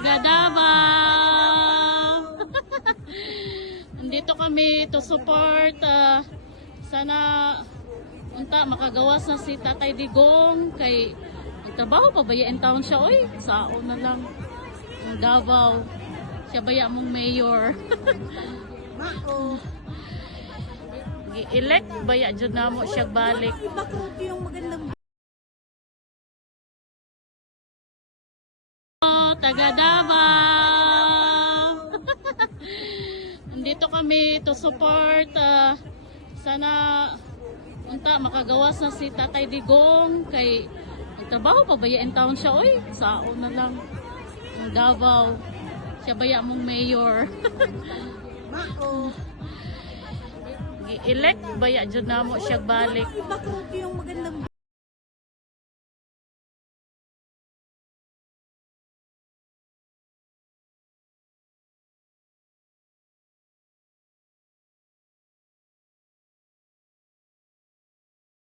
taga Davao. Nandito kami to support. Sana unta makagawas na si Tatay Digong kay nagtrabaho pa bayain taon siya oy. Sao na lang ang Davao. Siya baya mong mayor. Mao. Gi-elect baya jud namo siya balik. Bakit yung magandang Taga Davao. Nandito kami to support. Sana unta makagawas na si Tatay Digong kay nagtrabaho pa bayain taon siya oy. Sao na lang ang Davao. Siya baya mong mayor. Mao. Gi-elect baya jud namo siya balik. Bakit yung magandang